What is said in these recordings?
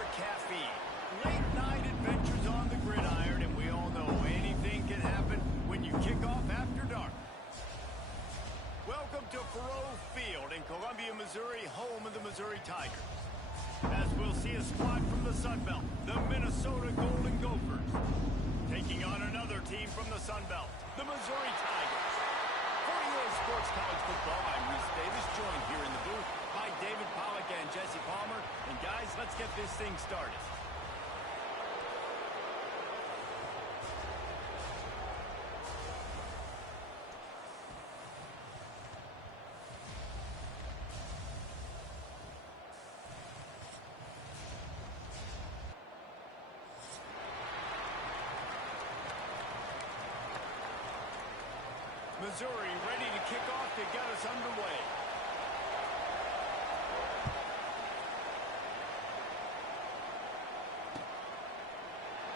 for caffeine. Late night adventures on the gridiron, and we all know anything can happen when you kick off after dark. Welcome to Faurot Field in Columbia, Missouri, home of the Missouri Tigers. As we'll see a squad from the Sun Belt, the Minnesota Golden Gophers, taking on another team from the Sun Belt, the Missouri Tigers. For EA Sports College Football, I'm Reese Davis, joined here in the booth by David Pollack and Jesse Palmer. And guys, let's get this thing started. Missouri ready to kick off to get us underway.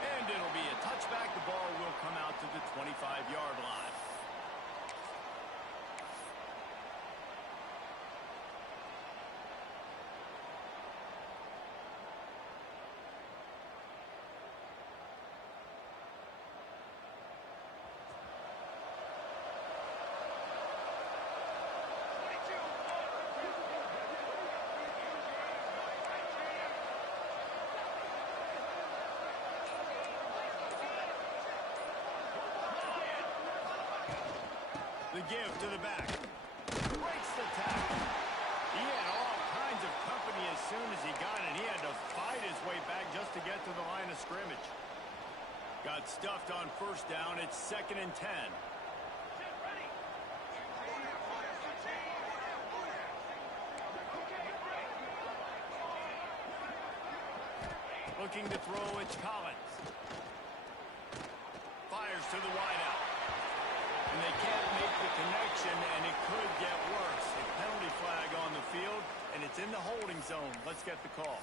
And it'll be a touchback. The ball will come out to the 25-yard line. The give to the back. Breaks the tackle. He had all kinds of company as soon as he got it. He had to fight his way back just to get to the line of scrimmage. Got stuffed on first down. It's 2nd and 10. Looking to throw, it's Collins. Fires to the wideout. And they can't make the connection, and it could get worse. A penalty flag on the field, and it's in the holding zone. Let's get the call.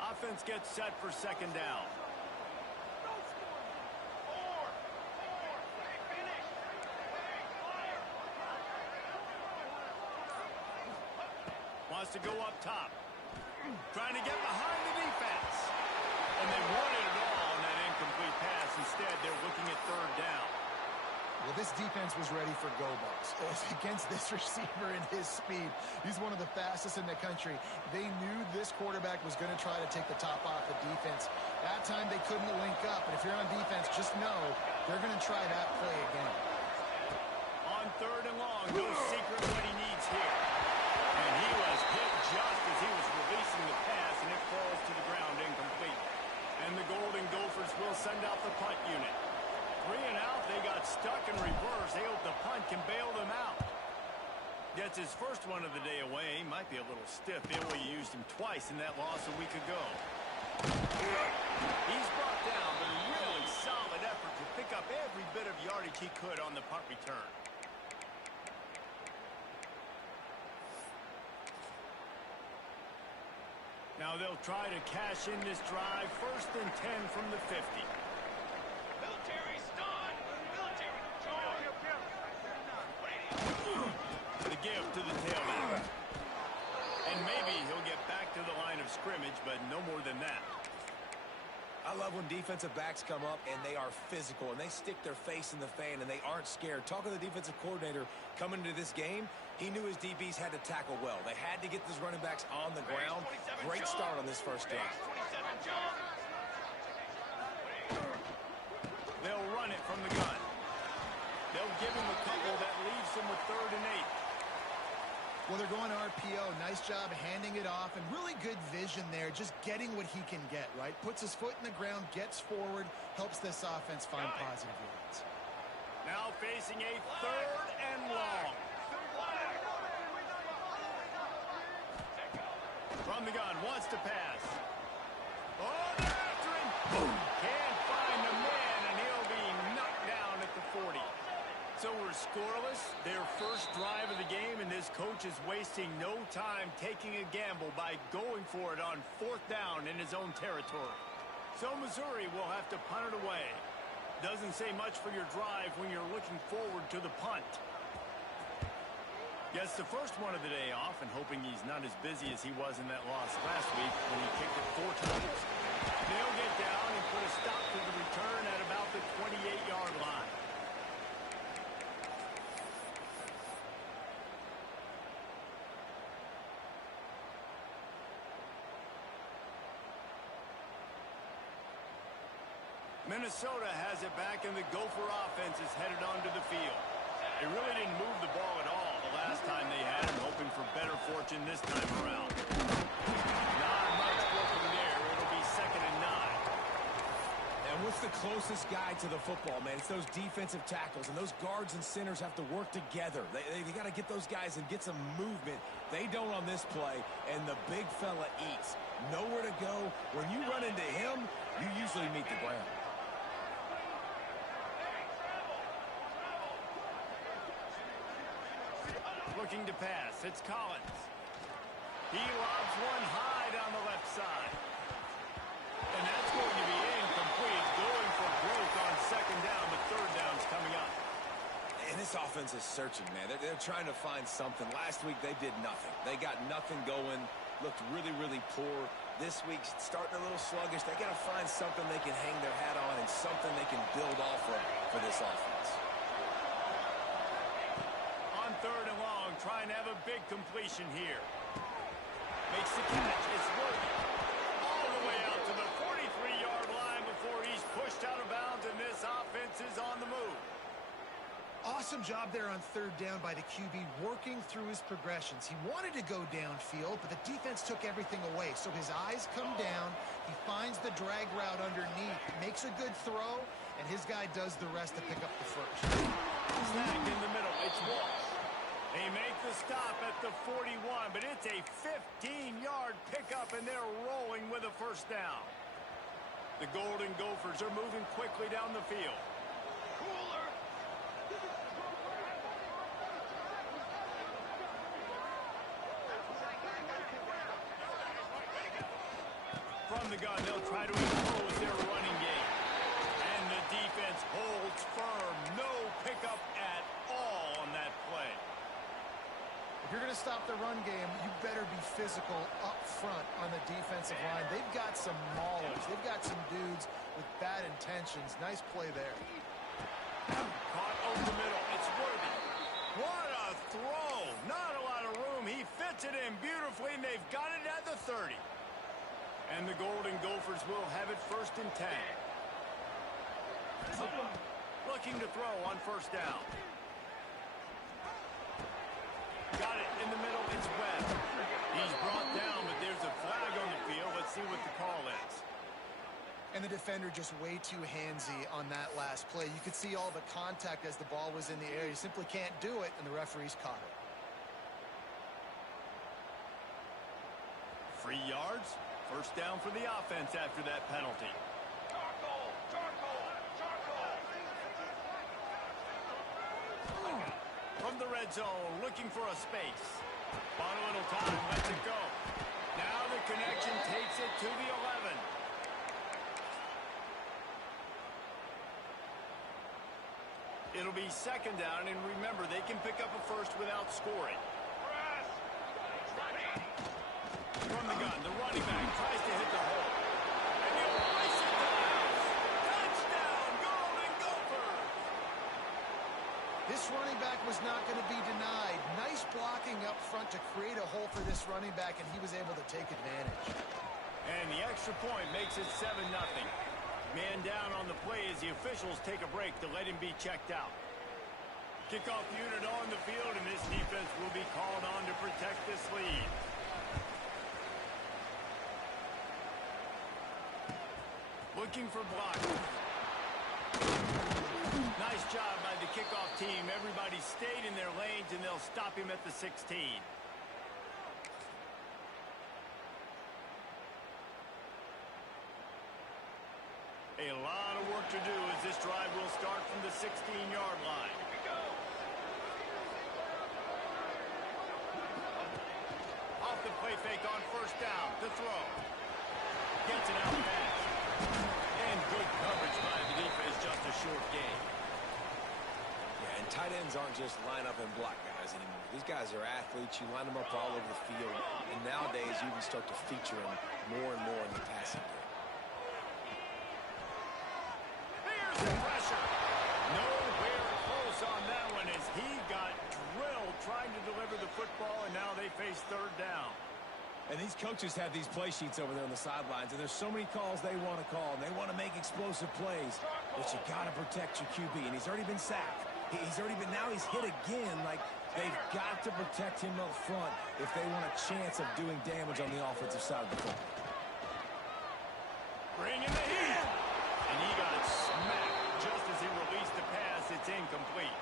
Offense gets set for 2nd down. Wants to go up top. Trying to get behind the defense. And they wanted it all on that incomplete pass. Instead, they're looking at 3rd down. Well, this defense was ready for go balls. Against this receiver and his speed, he's one of the fastest in the country. They knew this quarterback was going to try to take the top off the defense. That time they couldn't link up. And if you're on defense, just know they're going to try that play again. On 3rd and long, no secret what he needs here. And he was hit just as he was releasing the pass, and it falls to the ground incomplete. And the Golden Gophers will send out the punt unit. 3 and out, they got stuck in reverse. They hope the punt can bail them out. Gets his first one of the day away. He might be a little stiff. Italy used him twice in that loss a week ago. He's brought down, but a really solid effort to pick up every bit of yardage he could on the punt return. Now they'll try to cash in this drive. 1st and 10 from the 50. Military stun! Military charge! The give to the tailback. And maybe he'll get back to the line of scrimmage, but no more than that. I love when defensive backs come up and they are physical and they stick their face in the fan and they aren't scared. Talking to the defensive coordinator coming into this game, he knew his DBs had to tackle well. They had to get these running backs on the ground. Great start on this first drive. They'll run it from the gun. They'll give him a couple that leaves him with 3rd and 8. Well, they're going RPO. Nice job handing it off, and really good vision there, just getting what he can get, right? Puts his foot in the ground, gets forward, helps this offense find positive yards. Now facing a 3rd and long. From the gun, wants to pass. Oh, they're after him. Can't find the man, and he'll be knocked down at the 40. So we're scoreless, their first drive of the game, and this coach is wasting no time taking a gamble by going for it on 4th down in his own territory. So Missouri will have to punt it away. Doesn't say much for your drive when you're looking forward to the punt. Gets the first one of the day off and hoping he's not as busy as he was in that loss last week when he kicked it 4 times. They'll get down and put a stop to the return at about the 28-yard line. Minnesota has it back, and the Gopher offense is headed onto the field. They really didn't move the ball at all the last time they had him, hoping for better fortune this time around. Not much working there. It'll be 2nd and 9. And what's the closest guy to the football, man? It's those defensive tackles, and those guards and centers have to work together. They got to get those guys and get some movement. They don't on this play, and the big fella eats. Nowhere to go. When you run into him, you usually meet the ground. Looking to pass. It's Collins. He lobs one high down the left side. And that's going to be incomplete. Going for broke on 2nd down, but 3rd down's coming up. And this offense is searching, man. They're trying to find something. Last week, they did nothing. They got nothing going. Looked really, really poor. This week, starting a little sluggish. They got to find something they can hang their hat on and something they can build off of for this offense. On 3rd and long, trying to have a big completion here. Makes the catch. It's Worthy. All the way out to the 43-yard line before he's pushed out of bounds, and this offense is on the move. Awesome job there on 3rd down by the QB, working through his progressions. He wanted to go downfield, but the defense took everything away. So his eyes come down. He finds the drag route underneath, makes a good throw, and his guy does the rest to pick up the first. Snagged in the middle. It's Walsh. They make the stop at the 41, but it's a 15-yard pickup, and they're rolling with a 1st down. The Golden Gophers are moving quickly down the field. Cooler. From the gun, they'll try to impose their running game. And the defense holds firm. No pickup at all on that play. If you're going to stop the run game, you better be physical up front on the defensive line. They've got some maulers. They've got some dudes with bad intentions. Nice play there. Caught over the middle. It's Worthy. What a throw. Not a lot of room. He fits it in beautifully, and they've got it at the 30. And the Golden Gophers will have it 1st and 10. Looking to throw on 1st down. Got it in the middle. It's Webb. He's brought down, but there's a flag on the field. Let's see what the call is. And the defender just way too handsy on that last play. You could see all the contact as the ball was in the air. You simply can't do it, and the referees caught it. 3 yards. 1st down for the offense after that penalty. Charcoal. Charcoal. Charcoal. From the red zone, looking for a space. On a little time, lets it go. Now the connection takes it to the 11. It'll be 2nd down, and remember, they can pick up a 1st without scoring. Press. From the gun, the running back tries to hit the hole. And he'll race it down. Touchdown, Golden Gophers! This running back was not going to be denied. Nice blocking up front to create a hole for this running back, and he was able to take advantage. And the extra point makes it 7-0. Man down on the play as the officials take a break to let him be checked out. Kickoff unit on the field, and this defense will be called on to protect this lead. Looking for blockers. Nice job by the kickoff team. Everybody stayed in their lanes, and they'll stop him at the 16. A lot of work to do as this drive will start from the 16-yard line. Off the play fake on 1st down. To throw. Gets it out fast. And good coverage by the defense. Just a short gain. Yeah, and tight ends aren't just line up and block guys. guys anymore. These guys are athletes. You line them up all over the field. And nowadays, you even start to feature them more and more in the passing game. Here's the pressure. Nowhere close on that one as he got drilled trying to deliver the football, and now they face third down. And these coaches have these play sheets over there on the sidelines, and there's so many calls they want to call, and they want to make explosive plays. But you got to protect your QB, and he's already been sacked. Now he's hit again. Like, they've got to protect him up front if they want a chance of doing damage on the offensive side of the ball. Bringing the heat. And he got smacked just as he released the pass. It's incomplete.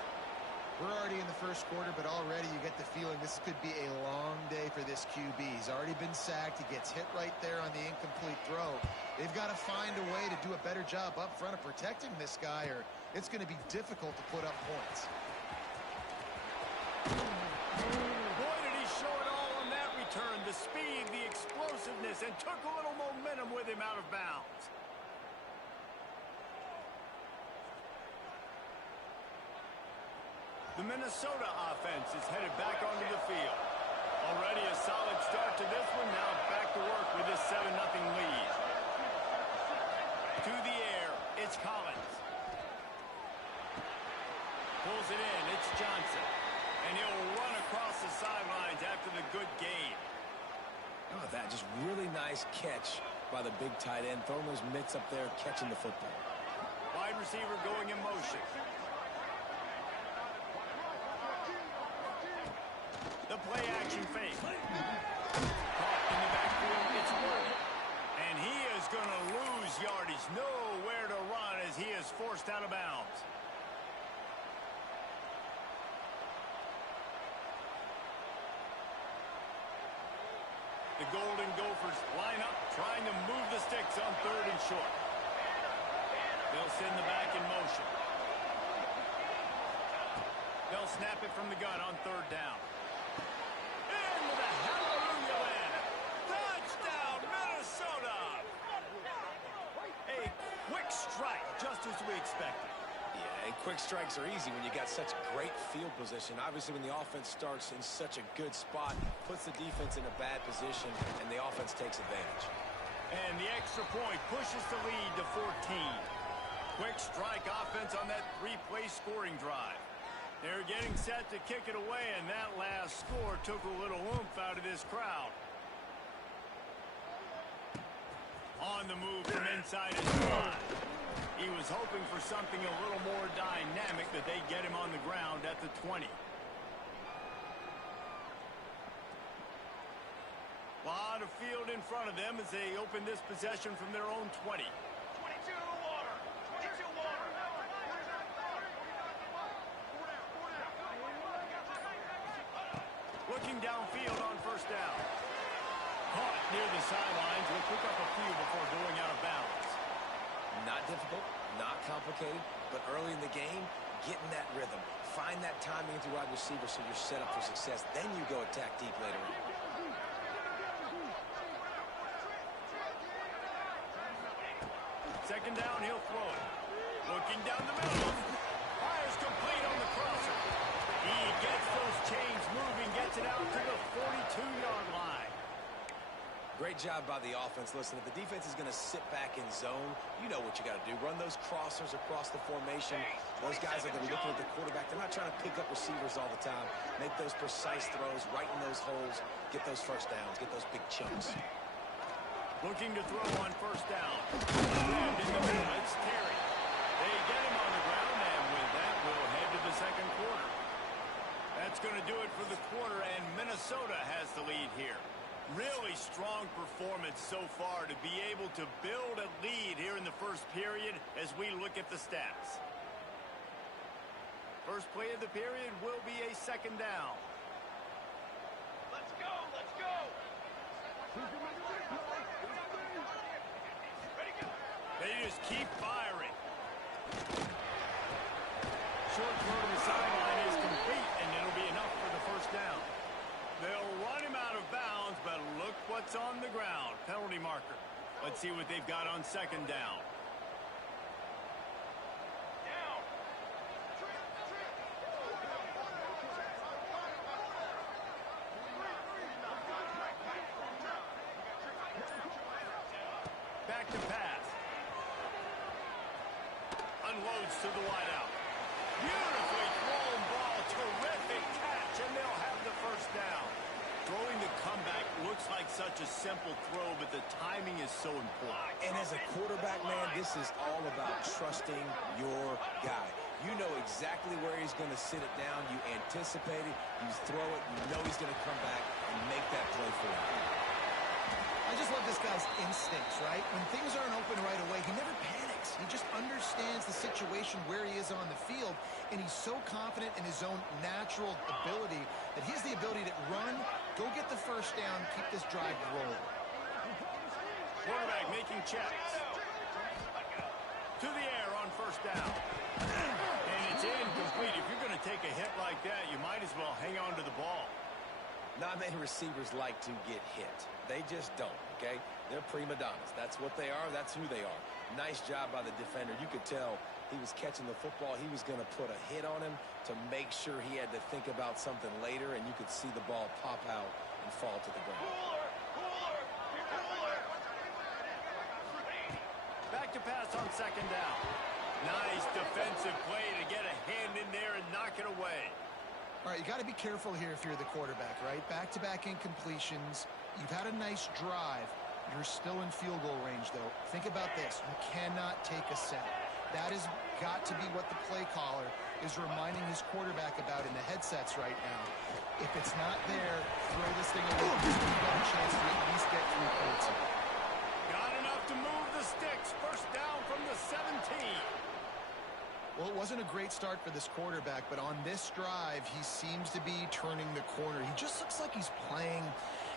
We're already in the first quarter, but already you get the feeling this could be a long day for this QB. He's already been sacked. He gets hit right there on the incomplete throw. They've got to find a way to do a better job up front of protecting this guy, or it's going to be difficult to put up points. Boy, did he show it all on that return. The speed, the explosiveness, and took a little momentum with him out of bounds. The Minnesota offense is headed back onto the field. Already a solid start to this one. Now back to work with this 7-0 lead. To the air, it's Collins. Pulls it in, it's Johnson. And he'll run across the sidelines after the good gain. How about that? Just really nice catch by the big tight end. Throwing those mitts up there, catching the football. Wide receiver going in motion. The play action fake. Caught in the backfield, it's working. And he is going to lose yardage. Nowhere to run as he is forced out of bounds. The Golden Gophers line up, trying to move the sticks on 3rd and short. They'll send the back in motion. They'll snap it from the gun on 3rd down. Into the hallelujah land. Touchdown, Minnesota! A quick strike, just as we expected. Yeah, and quick strikes are easy when you got such great field position. Obviously, when the offense starts in such a good spot, puts the defense in a bad position, and the offense takes advantage. And the extra point pushes the lead to 14. Quick strike offense on that 3-play scoring drive. They're getting set to kick it away, and that last score took a little oomph out of this crowd. On the move from inside his line. He was hoping for something a little more dynamic, that they get him on the ground at the 20. Lot of field in front of them as they open this possession from their own 20. 22 water. 22 water. Looking downfield on 1st down. Caught near the sidelines. Will pick up a few before going out of bounds. Not difficult, not complicated, but early in the game, get in that rhythm. Find that timing with your wide receiver so you're set up for success. Then you go attack deep later on. 2nd down, he'll throw it. Looking down the middle. Fires complete on the crosser. He gets those chains moving, gets it out to the 42-yard line. Great job by the offense. Listen, if the defense is going to sit back in zone, you know what you got to do. Run those crossers across the formation. Those guys are going to be looking at the quarterback. They're not trying to pick up receivers all the time. Make those precise throws, right in those holes. Get those 1st downs. Get those big chunks. Looking to throw on 1st down. And in the middle, it's Terry. They get him on the ground, and with that, we'll head to the 2nd quarter. That's going to do it for the quarter, and Minnesota has the lead here. Really strong performance so far to be able to build a lead here in the 1st period as we look at the stats. First play of the period will be a 2nd down. Let's go. Let's go. Ready, go. They just keep firing. Short throw to the sideline is complete, and it'll be enough for the 1st down. They'll run him out of bounds, but look what's on the ground. Penalty marker. Let's see what they've got on 2nd down. Down. unloads to the wideout. Beautifully thrown ball. Terrific catch, and they'll have the first down. Throwing the comeback looks like such a simple throw, but the timing is so important. And as a quarterback, man, this is all about trusting your guy. You know exactly where he's going to sit it down. You anticipate it. You throw it. You know he's going to come back and make that play for you. I just love this guy's instincts, right? When things aren't open right away, he never panics. He just understands the situation where he is on the field, and he's so confident in his own natural ability that he has the ability to run, go get the first down, keep this drive rolling. Quarterback making checks. To the air on first down. And it's incomplete. If you're going to take a hit like that, you might as well hang on to the ball. Not many receivers like to get hit. They just don't, okay? They're prima donnas. That's what they are. That's who they are. Nice job by the defender. You could tell he was catching the football. He was going to put a hit on him to make sure he had to think about something later, and you could see the ball pop out and fall to the ground. Back to pass on second down. Nice defensive play to get a hand in there and knock it away. All right, you got to be careful here if you're the quarterback, right? Back-to-back incompletions. You've had a nice drive. You're still in field goal range, though. Think about this. You cannot take a sack. That has got to be what the play caller is reminding his quarterback about in the headsets right now. If it's not there, throw this thing away. You've got a chance to at least get 3 points. Got enough to move the sticks. First down from the 17. Well, it wasn't a great start for this quarterback, but on this drive, he seems to be turning the corner. He just looks like he's playing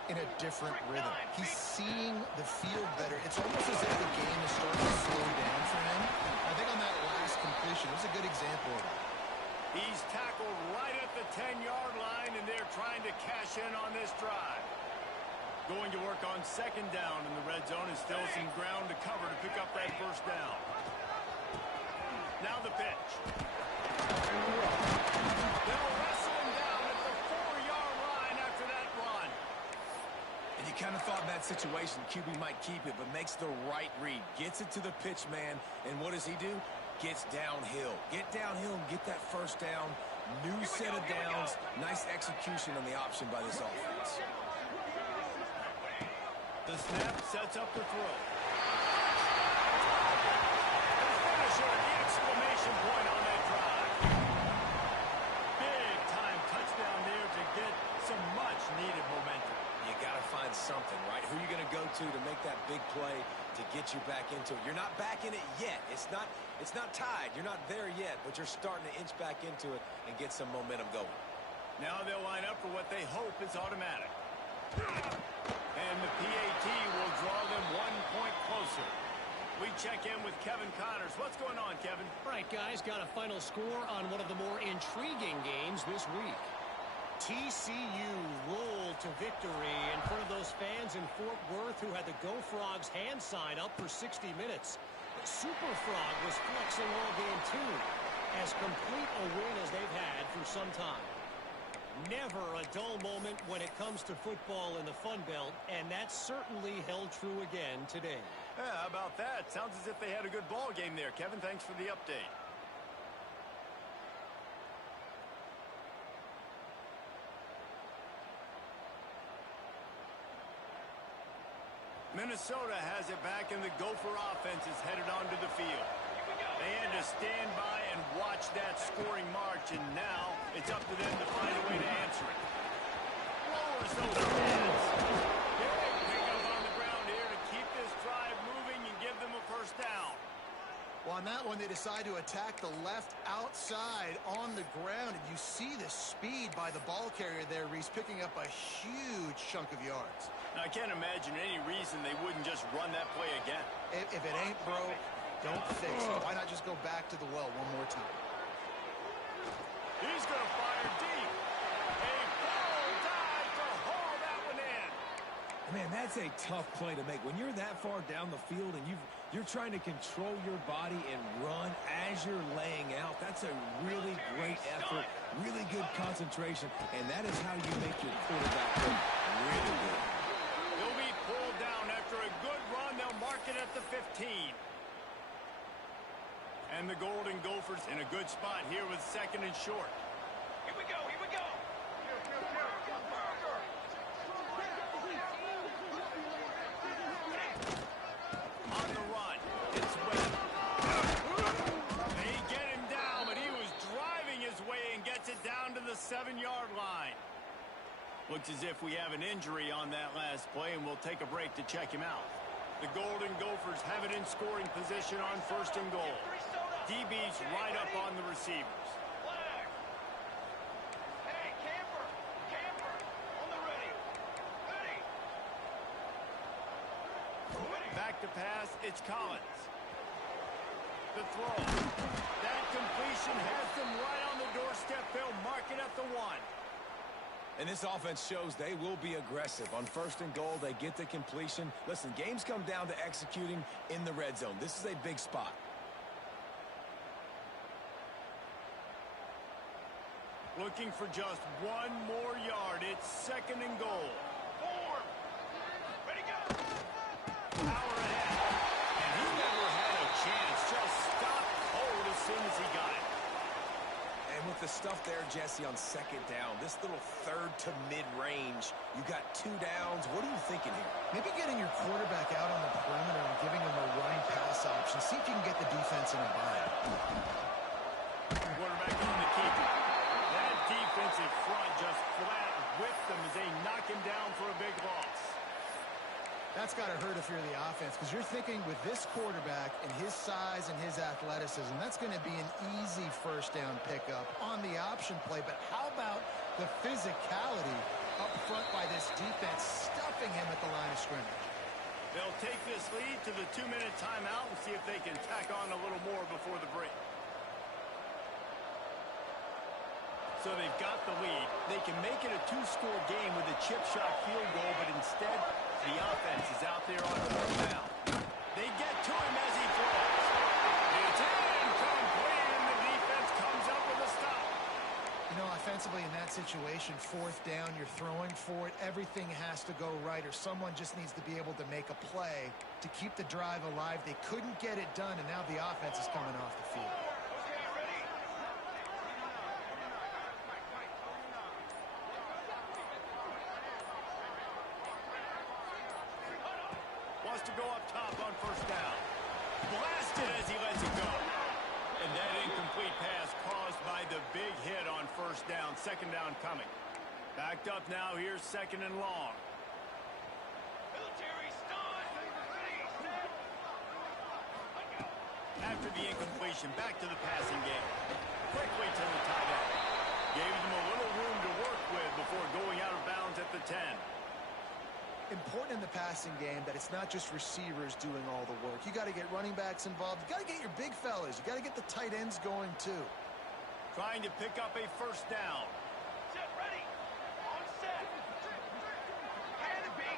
in a different rhythm. He's seeing the field better. It's almost as if the game is starting to slow down for him. I think on that last completion, it was a good example of that. He's tackled right at the 10-yard line, and they're trying to cash in on this drive. Going to work on second down in the red zone, and still some ground to cover to pick up that first down. Now the pitch. They'll wrestle him down at the 4-yard line after that run. And you kind of thought in that situation QB might keep it, but makes the right read. Gets it to the pitch man, and what does he do? Gets downhill. Get downhill and get that first down. New set of downs. Nice execution on the option by this offense. The snap sets up the throw. The exclamation point on that drive. Big time touchdown there to get some much needed momentum. You got to find something, right? Who are you going to go to make that big play to get you back into it? You're not back in it yet. It's not tied. You're not there yet, but you're starting to inch back into it and get some momentum going. Now they'll line up for what they hope is automatic. And the PAT will draw them 1 point closer. We check in with Kevin Connors. What's going on, Kevin? All right, guys, got a final score on one of the more intriguing games this week. TCU rolled to victory in front of those fans in Fort Worth who had the Go Frogs hand sign up for 60 minutes. Super Frog was flexing all game too. As complete a win as they've had for some time. Never a dull moment when it comes to football in the Fun Belt, and that certainly held true again today. Yeah, how about that? Sounds as if they had a good ball game there. Kevin, thanks for the update. Minnesota has it back, and the Gopher offense is headed onto the field. They had to stand by and watch that scoring march, and now it's up to them to find a way to answer it. Lowers those pads. Big pickup on the ground here to keep this drive moving and give them a first down. Well, on that one, they decide to attack the left outside on the ground, and you see the speed by the ball carrier there, Reese, picking up a huge chunk of yards. Now, I can't imagine any reason they wouldn't just run that play again. If it ain't broke, don't fix it. Why not just go back to the well one more time? He's going to fire deep. A full dive to haul that one in. Man, that's a tough play to make. When you're that far down the field and you're trying to control your body and run as you're laying out, that's a really great effort, really good concentration, and that is how you make your quarterback look really good. He'll be pulled down after a good run. They'll mark it at the 15. And the Golden Gophers in a good spot here with second and short. Here we go, here we go. On the run, it's Webb. They get him down, but he was driving his way and gets it down to the 7-yard line. Looks as if we have an injury on that last play, and we'll take a break to check him out. The Golden Gophers have it in scoring position on first and goal. DB's right up on the receivers. Flag. Hey, camper, on the ready. Ready. Back to pass, it's Collins. The throw. That completion has them right on the doorstep. They'll mark it at the 1. And this offense shows they will be aggressive. On first and goal, they get the completion. Listen, games come down to executing in the red zone. This is a big spot. Looking for just 1 more yard. It's second and goal. Form. Ready, go. Power ahead. And he never had a chance. Just stopped cold as soon as he got it. And with the stuff there, Jesse, on second down, this little third to mid-range, you got 2 downs. What are you thinking here? Maybe getting your quarterback out on the perimeter and giving him a running pass option. See if you can get the defense in a bind. Quarterback on the keeper. That defensive front just flat with them as they knock him down for a big loss. That's got to hurt if you're the offense, because you're thinking with this quarterback and his size and his athleticism, that's going to be an easy first down pickup on the option play. But how about the physicality up front by this defense, stuffing him at the line of scrimmage? They'll take this lead to the 2-minute timeout and see if they can tack on a little more before the break. So they've got the lead. They can make it a 2-score game with a chip shot field goal, but instead the offense is out there on fourth down. They get to him as he throws. It's incomplete, and the defense comes up with a stop. You know, offensively in that situation, fourth down, you're throwing for it. Everything has to go right, or someone just needs to be able to make a play to keep the drive alive. They couldn't get it done, and now the offense is coming off the field. To go up top on first down. Blasted as he lets it go. And that incomplete pass caused by the big hit on first down. Second down coming. Backed up now. Here's second and long. Military stun. Ready. After the incompletion, back to the passing game. Quickly to the tight end. Gave them a little room to work with before going out of bounds at the 10. Important in the passing game that it's not just receivers doing all the work. You got to get running backs involved. You got to get your big fellas. You got to get the tight ends going too. Trying to pick up a first down. Set, ready. On set. Canopy.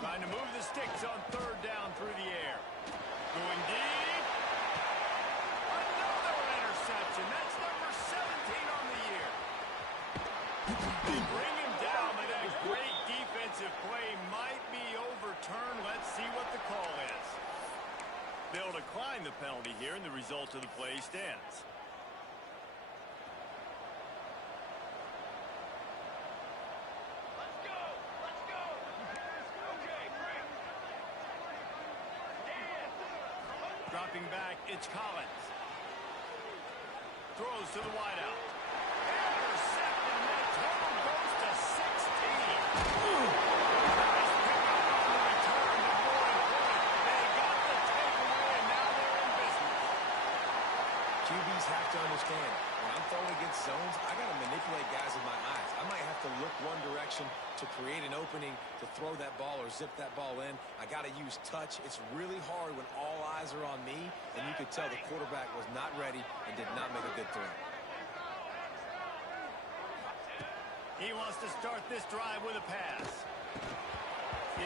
Trying to move the sticks on third down through the air. Going deep. Another interception. That's number 17 on the year. They bring him down, but that great defensive play might be overturned. Let's see what the call is. They'll decline the penalty here, and the result of the play stands. Let's go. Let's go. Okay, break. Dan. Dropping back, it's Collins. Throws to the wideout. Intercepted, and that total goes to 16. Nice pickup on the return, but more important, they got the takeaway, and now they're in business. QBs have to understand, when I'm throwing against zones, I got to manipulate guys with my eyes. I might have to look one direction to create an opening to throw that ball or zip that ball in. I got to use touch. It's really hard when all eyes are on me, and you could tell the quarterback was not ready and did not make a good throw. He wants to start this drive with a pass.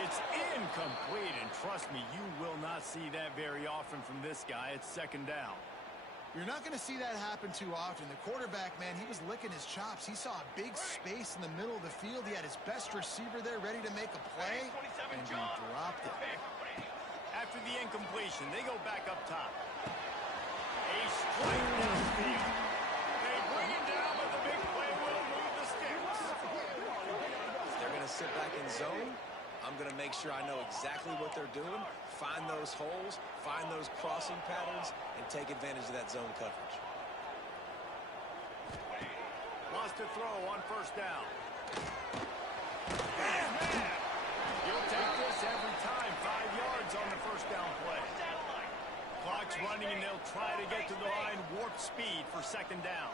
It's incomplete, and trust me, you will not see that very often from this guy. It's second down. You're not going to see that happen too often. The quarterback, man, he was licking his chops. He saw a big space in the middle of the field. He had his best receiver there ready to make a play, and he dropped it. after the incompletion. They go back up top. A strike downfield. They bring him down, but the big play will move the sticks. If they're going to sit back in zone, I'm going to make sure I know exactly what they're doing, find those holes, find those crossing patterns, and take advantage of that zone coverage. Lost a throw on first down. You'll take this every time. 5 yards on the first down play. Clock's running, and they'll try to get to the line. Warp speed for second down.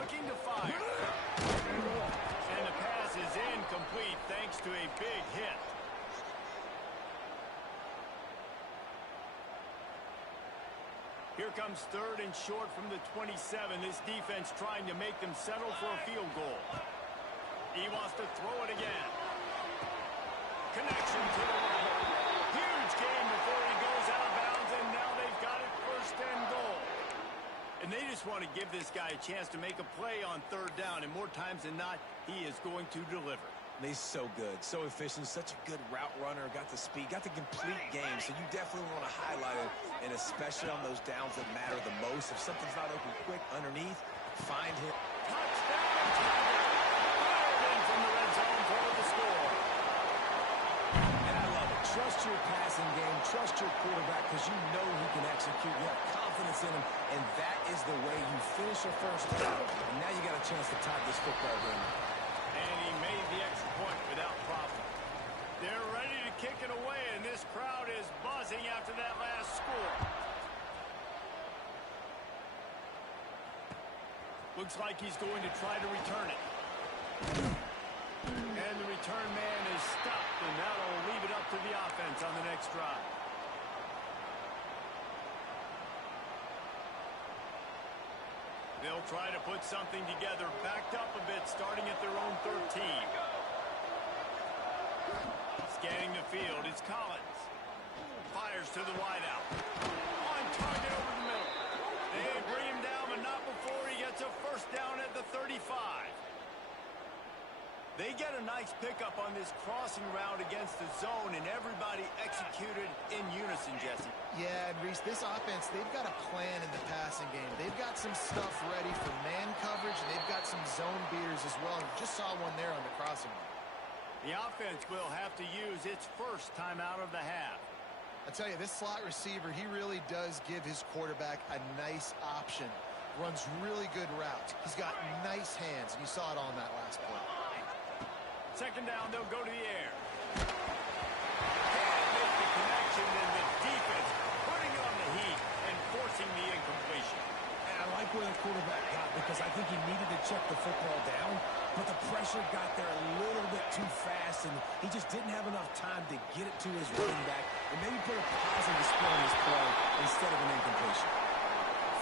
Looking to fire. And the pass is incomplete thanks to a big hit. Here comes third and short from the 27. This defense trying to make them settle for a field goal. He wants to throw it again. Connection to the right. Huge gain before he goes out of bounds, and now they've got it first and goal. And they just want to give this guy a chance to make a play on third down, and more times than not, he is going to deliver. He's so good, so efficient, such a good route runner, got the speed, got the complete game, so you definitely want to highlight it, and especially on those downs that matter the most. If something's not open quick underneath, find him. Touchdown, Tiger! Fired in from the red zone for the score. And I love it. Trust your passing game, trust your quarterback, because you know he can execute. You have confidence in him, and that is the way you finish your first down. And now you got a chance to tie this football game. And he made the extra point without problem. They're ready to kick it away, and this crowd is buzzing after that last score. Looks like he's going to try to return it. And the return man is stopped, and that'll leave it up to the offense on the next drive. They'll try to put something together, backed up a bit, starting at their own 13. Scanning the field, it's Collins. Fires to the wideout. On target over the middle. They bring him down, but not before he gets a first down at the 35. They get a nice pickup on this crossing route against the zone, and everybody executed in unison, Jesse. Yeah, and Reese, this offense, they've got a plan in the passing game. They've got some stuff ready for man coverage, and they've got some zone beaters as well. And just saw one there on the crossing route. The offense will have to use its first time out of the half. I tell you, this slot receiver, he really does give his quarterback a nice option. Runs really good routes. He's got nice hands, and you saw it on that last play. Second down, they'll go to the air. Can't make the connection, and the defense putting on the heat and forcing the incompletion. And I like where the quarterback got, because I think he needed to check the football down, but the pressure got there a little bit too fast, and he just didn't have enough time to get it to his running back and maybe put a positive spin on his play instead of an incompletion.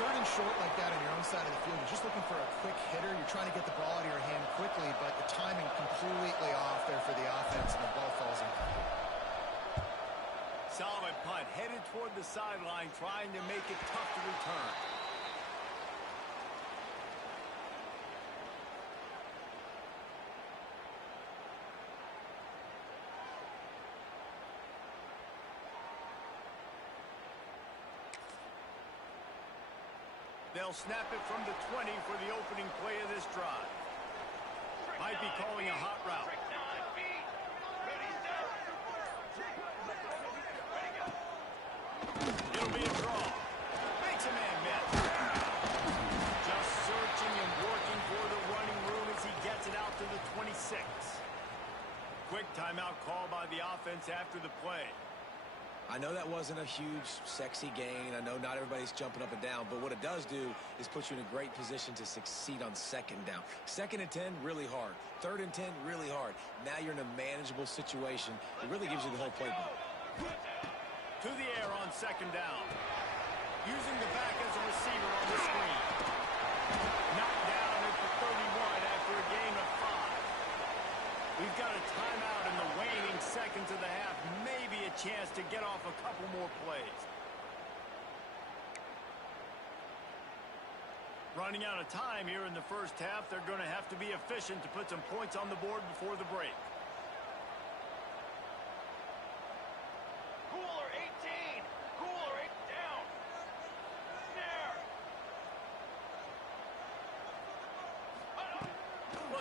Third and short like that on your own side of the field, you're just looking for a quick hitter. You're trying to get the ball out of your hand quickly, but the timing completely off there for the offense, and the ball falls in. Solid punt, headed toward the sideline, trying to make it tough to return. They'll snap it from the 20 for the opening play of this drive. Might be calling a hot route. It'll be a draw. Makes a man miss. Just searching and working for the running room as he gets it out to the 26. Quick timeout call by the offense after the play. I know that wasn't a huge, sexy gain. I know not everybody's jumping up and down, but what it does do is put you in a great position to succeed on second down. Second and 10, really hard. Third and 10, really hard. Now you're in a manageable situation. It really gives you the whole playbook. To the air on second down. Using the back as a receiver on the screen. Knocked down at the 31 after a gain of 5. We've got a timeout in the waning seconds of the half. Maybe a chance to get off a couple more plays. Running out of time here in the first half. They're going to have to be efficient to put some points on the board before the break. Cooler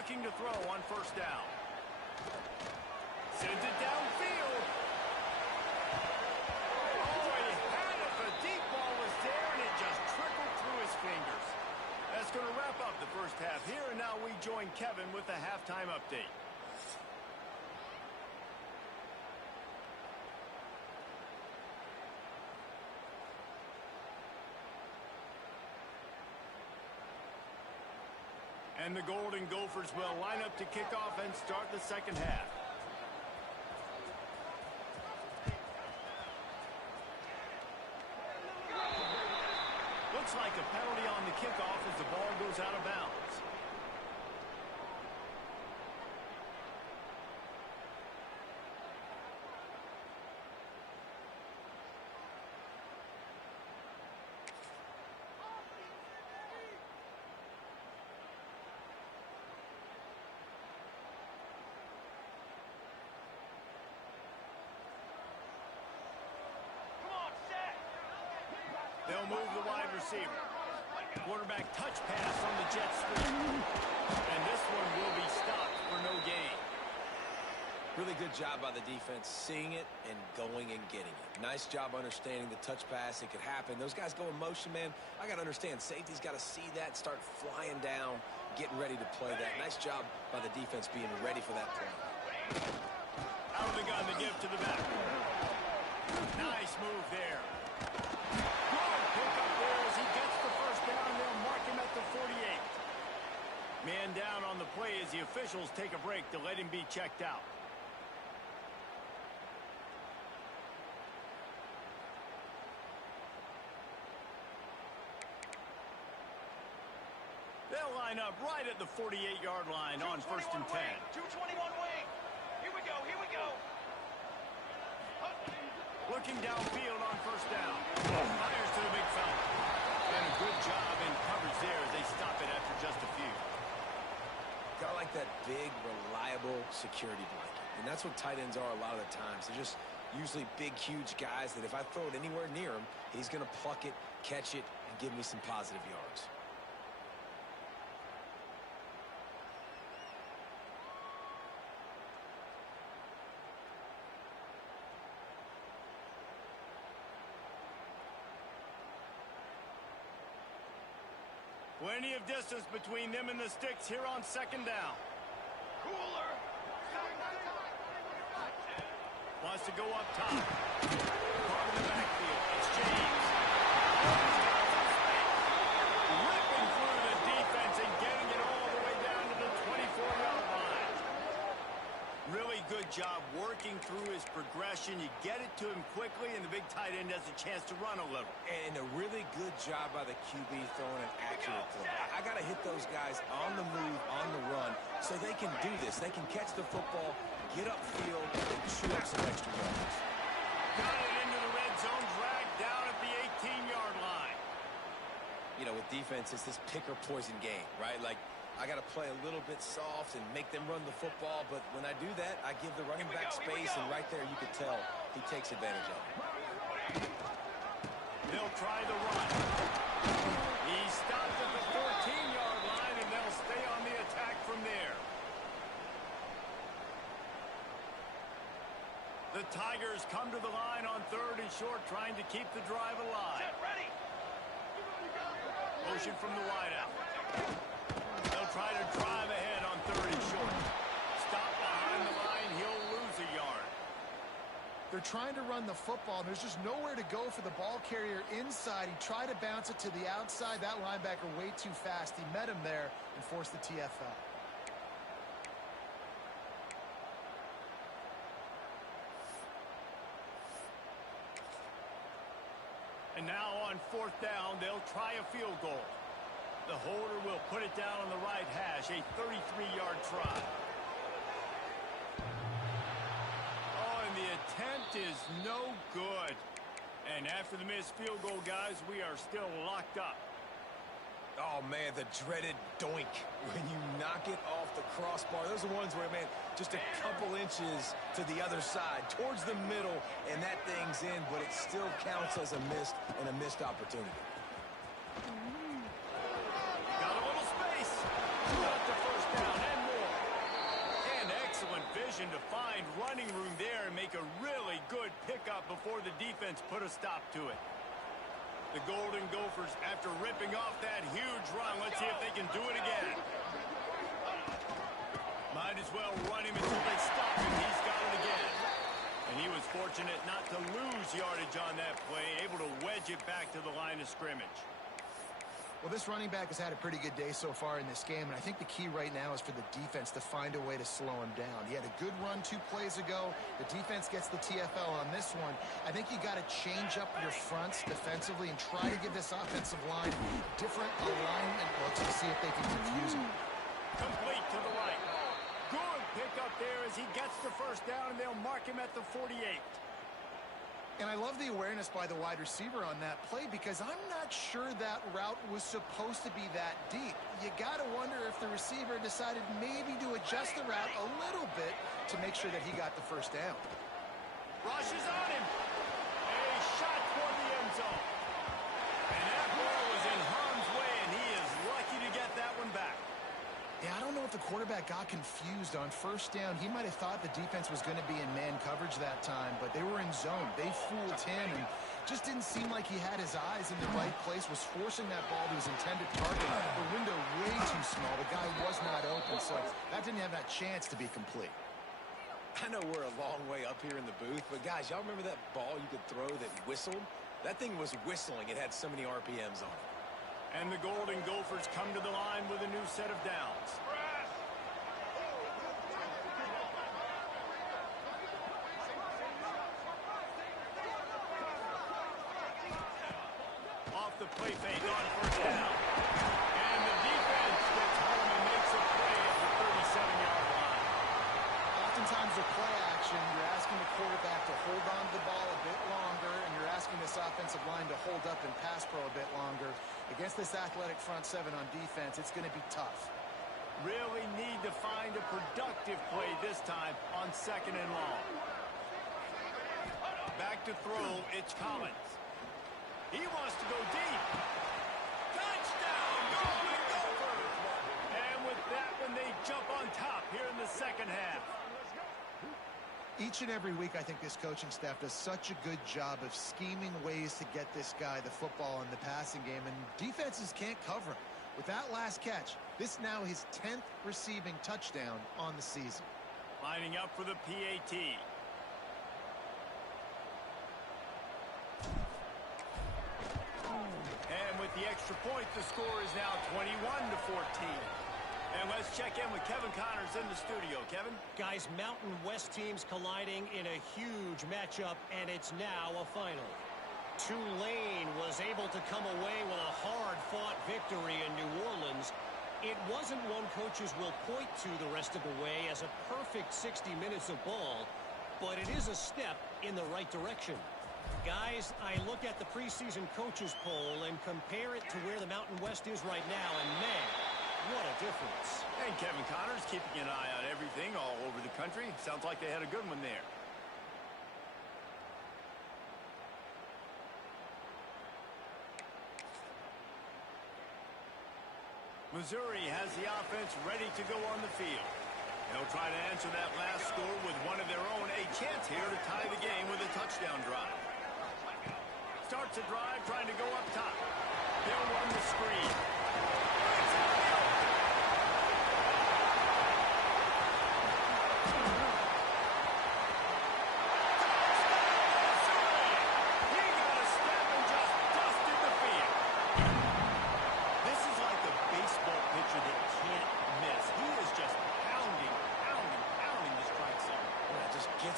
looking to throw on first down. Sends it downfield. Oh, he had it. The deep ball was there, and it just trickled through his fingers. That's going to wrap up the first half here, and now we join Kevin with the halftime update. And the Golden Gophers will line up to kick off and start the second half. Looks like a penalty on the kickoff as the ball goes out of bounds. They'll move the wide receiver. Quarterback touch pass on the jet sweep. And this one will be stopped for no gain. Really good job by the defense seeing it and going and getting it. Nice job understanding the touch pass. It could happen. Those guys go in motion, man. I got to understand. Safety's got to see that, start flying down, getting ready to play that. Nice job by the defense being ready for that play. Out of the gun, the give to the back. Nice move there. Pick up there as he gets the first down. They'll mark him at the 48. Man down on the play as the officials take a break to let him be checked out. They'll line up right at the 48-yard line on first and 10. 221 wing. Here we go. Here we go. Looking downfield on first down. Fires to the big fella. And a good job in coverage there as they stop it after just a few. Got like that big, reliable security blanket. And that's what tight ends are a lot of the times. They're just usually big, huge guys that if I throw it anywhere near him, he's going to pluck it, catch it, and give me some positive yards. Plenty of distance between them and the sticks here on second down. Cooler. Wants to go up top. Caught in the backfield. It's James. Ripping through the defense and getting it all the way down to the 24-yard line. Really good job working through his progression. You get it to him quickly, and the big tight end has a chance to run a little. And a really good job by the QB throwing an accurate throw. I got to hit those guys on the move, on the run, so they can do this. They can catch the football, get upfield, and chew up some extra yards. Got it into the red zone, dragged down at the 18-yard line. You know, with defense, it's this pick-or-poison game, right? Like, I got to play a little bit soft and make them run the football, but when I do that, I give the running back space, and right there you can tell he takes advantage of it. They'll try the run. He stopped at the 14-yard line, and they'll stay on the attack from there. The Tigers come to the line on third and short, trying to keep the drive alive. Set ready. Motion from the wideout. They'll try to drive ahead on third and short. Stop behind the line. He'll lose a yard. They're trying to run the football, and there's just nowhere to go for the ball carrier inside. He tried to bounce it to the outside. That linebacker way too fast. He met him there and forced the TFL. And now on fourth down, they'll try a field goal. The holder will put it down on the right hash, a 33-yard try. Oh, and the attempt is no good. And after the missed field goal, guys, we are still locked up. Oh, man, the dreaded doink when you knock it off the crossbar. Those are ones where, man, just a couple inches to the other side, towards the middle, and that thing's in, but it still counts as a missed opportunity. Got a little space. Got the first down and more. position to find running room there and make a really good pickup before the defense put a stop to it. The Golden Gophers, after ripping off that huge run, let's see if they can do it again. Might as well run him until they stop him. He's got it again. And he was fortunate not to lose yardage on that play, able to wedge it back to the line of scrimmage. Well, this running back has had a pretty good day so far in this game, and I think the key right now is for the defense to find a way to slow him down. He had a good run 2 plays ago. The defense gets the TFL on this one. I think you got to change up your fronts defensively and try to give this offensive line different alignment looks to see if they can confuse him. Complete to the right. Good pickup there as he gets the first down, and they'll mark him at the 48. And I love the awareness by the wide receiver on that play because I'm not sure that route was supposed to be that deep. You got to wonder if the receiver decided maybe to adjust the route a little bit to make sure that he got the first down. Rushes on him. A shot toward the end zone. And that ball was in harm's way, and he is lucky to get that one back. Yeah, I don't know if the quarterback got confused on first down. He might have thought the defense was going to be in man coverage that time, but they were in zone. They fooled him and just didn't seem like he had his eyes in the right place, was forcing that ball to his intended target. The window way too small. The guy was not open, so that didn't have that chance to be complete. I know we're a long way up here in the booth, but guys, y'all remember that ball you could throw that whistled? That thing was whistling. It had so many RPMs on it. And the Golden Gophers come to the line with a new set of downs. Off the play fake on first down. And the defense gets home and makes a play at the 37-yard line. Oftentimes with play action, you're asking the quarterback to hold on to the ball a bit longer, and you're asking this offensive line to hold up and pass pro a bit longer. Against this athletic front seven on defense, it's going to be tough. Really need to find a productive play this time on 2nd and long. Back to throw, it's Collins. He wants to go deep. Touchdown, Golden Gophers! And with that one, they jump on top here in the second half. Each and every week, I think this coaching staff does such a good job of scheming ways to get this guy the football in the passing game, and defenses can't cover him. With that last catch, this now his 10th receiving touchdown on the season. Lining up for the PAT. And with the extra point, the score is now 21-14. And let's check in with Kevin Connors in the studio. Kevin? Guys, Mountain West teams colliding in a huge matchup, and it's now a final. Tulane was able to come away with a hard-fought victory in New Orleans. It wasn't one coaches will point to the rest of the way as a perfect 60 minutes of ball, but it is a step in the right direction. Guys, I look at the preseason coaches poll and compare it to where the Mountain West is right now, and man, what a difference. And Kevin Connors keeping an eye on everything all over the country. Sounds like they had a good one there. Missouri has the offense ready to go on the field. They'll try to answer that last score with one of their own. A chance here to tie the game with a touchdown drive. Starts a drive trying to go up top. They'll run the screen.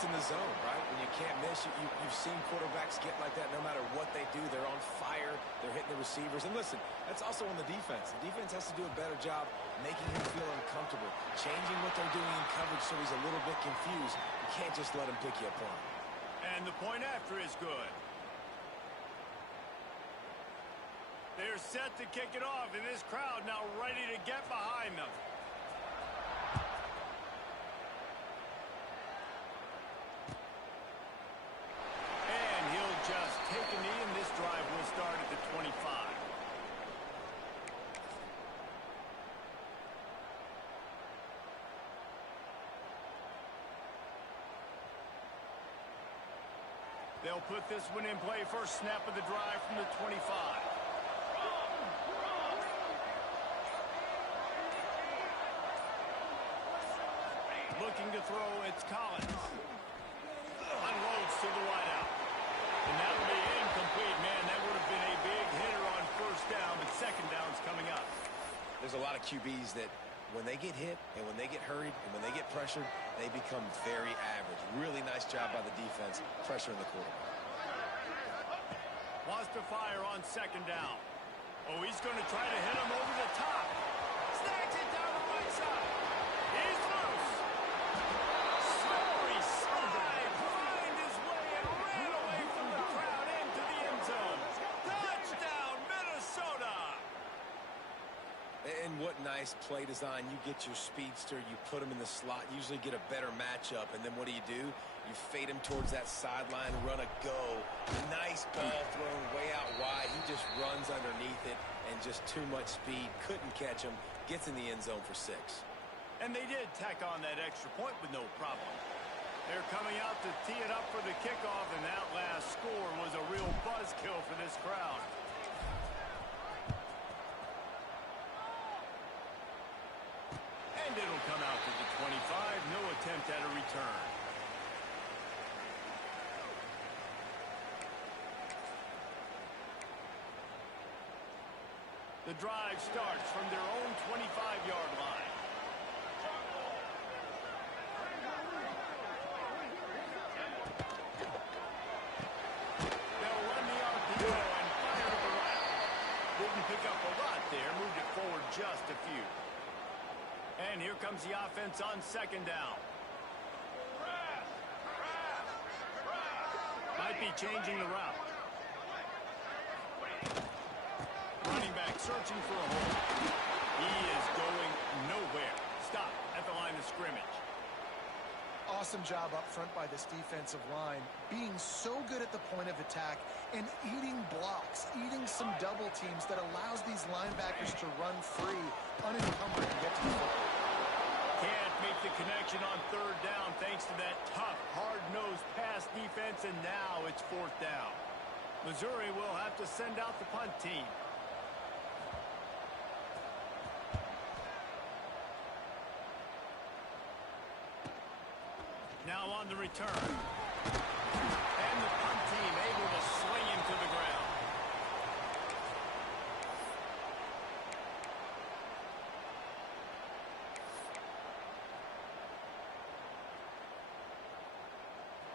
In the zone, right? When you can't miss, you've seen quarterbacks get like that no matter what they do. They're on fire. They're hitting the receivers. And listen, that's also on the defense. The defense has to do a better job making him feel uncomfortable, changing what they're doing in coverage so he's a little bit confused. You can't just let him pick you apart. And the point after is good. They're set to kick it off, and this crowd now ready to get behind them. Just take a knee, and this drive will start at the 25. They'll put this one in play first snap of the drive from the 25. Looking to throw, it's Collins. Unloads to the wideout. And that'll be incomplete. Man, that would have been a big hitter on first down, but second down's coming up. There's a lot of QBs that when they get hit and when they get hurried and when they get pressured, they become very average. Really nice job by the defense pressuring the quarterback. Wants to fire on second down. Oh, he's going to try to hit him over the top. Snags it down the right side. He's loose. Slippery slide. Find his way and ran away from the crowd into the end zone. Touchdown, Minnesota. And what nice play design. You get your speedster, you put him in the slot, usually get a better matchup, and then what do? You fade him towards that sideline, run a go. Nice ball thrown way out wide. He just runs underneath it and just too much speed. Couldn't catch him. Gets in the end zone for 6. And they did tack on that extra point with no problem. They're coming out to tee it up for the kickoff, and that last score was a real buzzkill for this crowd. And it'll come out to the 25. No attempt at a return. The drive starts from their own 25-yard line. They'll run the RPO and fire to the right. Didn't pick up a lot there, moved it forward just a few. And here comes the offense on second down. Might be changing the route. Running back searching for a hole. He is going nowhere. Stop at the line of scrimmage. Awesome job up front by this defensive line, being so good at the point of attack and eating blocks, eating some double teams that allows these linebackers to run free, unencumbered, and get to the football. Can't make the connection on third down thanks to that tough, hard-nosed pass defense, and now it's fourth down. Missouri will have to send out the punt team. Now on the return. And the punt team able to swing him to the ground.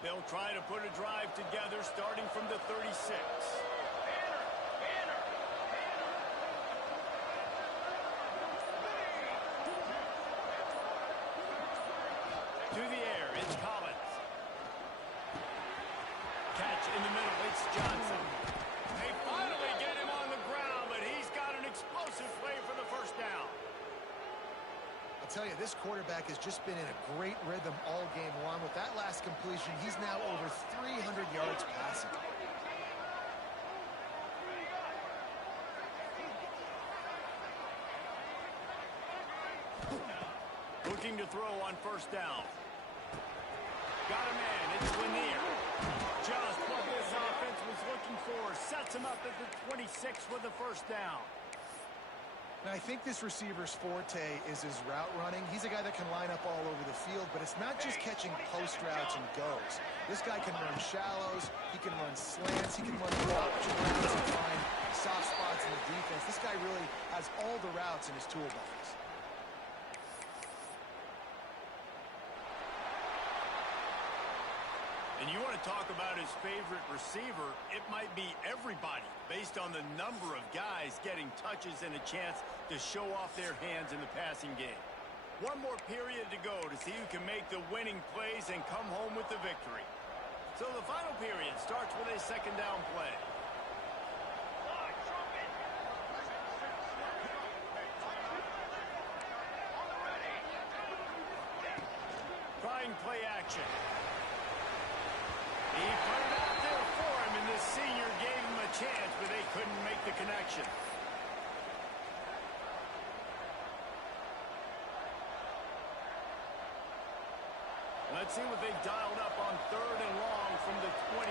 They'll try to put a drive together starting from the 36. To the air, it's Collins. Catch in the middle, it's Johnson. They finally get him on the ground, but he's got an explosive play for the first down. I'll tell you, this quarterback has just been in a great rhythm all game long. With that last completion, he's now over 300 yards passing. Looking to throw on first down. Got a man, it's Lanier. Just what this offense was looking for. Sets him up at the 26 with the first down. And I think this receiver's forte is his route running. He's a guy that can line up all over the field, but it's not just catching post routes and goes. This guy can run shallows, he can run slants, he can run option routes and find soft spots in the defense. This guy really has all the routes in his toolbox. And you want to talk about his favorite receiver, it might be everybody based on the number of guys getting touches and a chance to show off their hands in the passing game. One more period to go to see who can make the winning plays and come home with the victory. So the final period starts with a second down play. Trying play action. He put it out there for him, and the senior gave him a chance, but they couldn't make the connection. Let's see what they've dialed up on 3rd and long from the 22.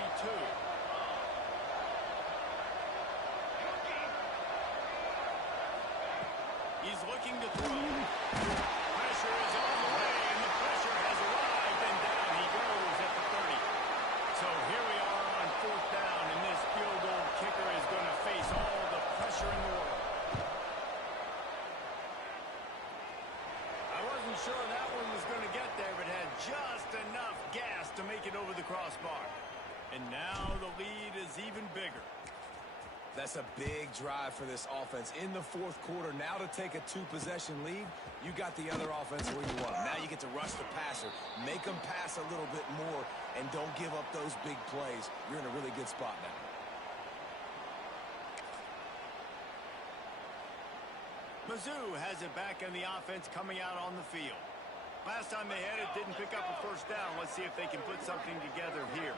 He's looking to throw. Pressure is on the way, and the pressure has arrived, and down he goes at the 30. So here we are on 4th down, and this field goal kicker is going to face all the pressure in the world. I wasn't sure that one was going to get there, but had just enough gas to make it over the crossbar. And now the lead is even bigger. That's a big drive for this offense in the 4th quarter. Now to take a 2-possession lead, you got the other offense where you want them. Now you get to rush the passer, make them pass a little bit more, and don't give up those big plays. You're in a really good spot now. Mizzou has it back in the offense coming out on the field. Last time they had it, didn't pick up a 1st down. Let's see if they can put something together here.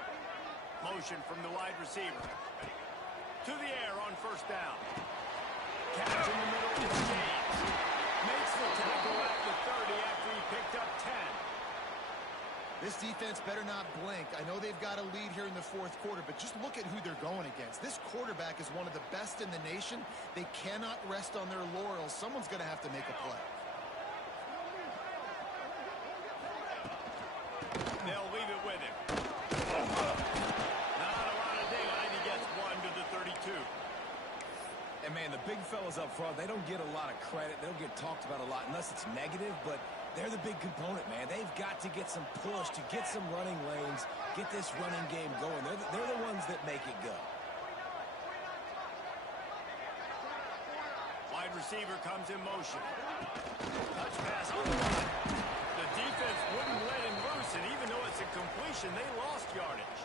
Motion from the wide receiver. To the air on 1st down. Catch in the middle, it's James. Makes the tackle at the 30 after he picked up 10. This defense better not blink. I know they've got a lead here in the 4th quarter, but just look at who they're going against. This quarterback is one of the best in the nation. They cannot rest on their laurels. Someone's going to have to make a play. They'll leave it with him. Not a lot of daylight. He gets 1 to the 32. And, man, the big fellas up front, they don't get a lot of credit. They don't get talked about a lot unless it's negative, but they're the big component, man. They've got to get some push, to get some running lanes, get this running game going. They're the ones that make it go. Wide receiver comes in motion. Touch pass on the run. The defense wouldn't let him loose, and even though it's a completion, they lost yardage.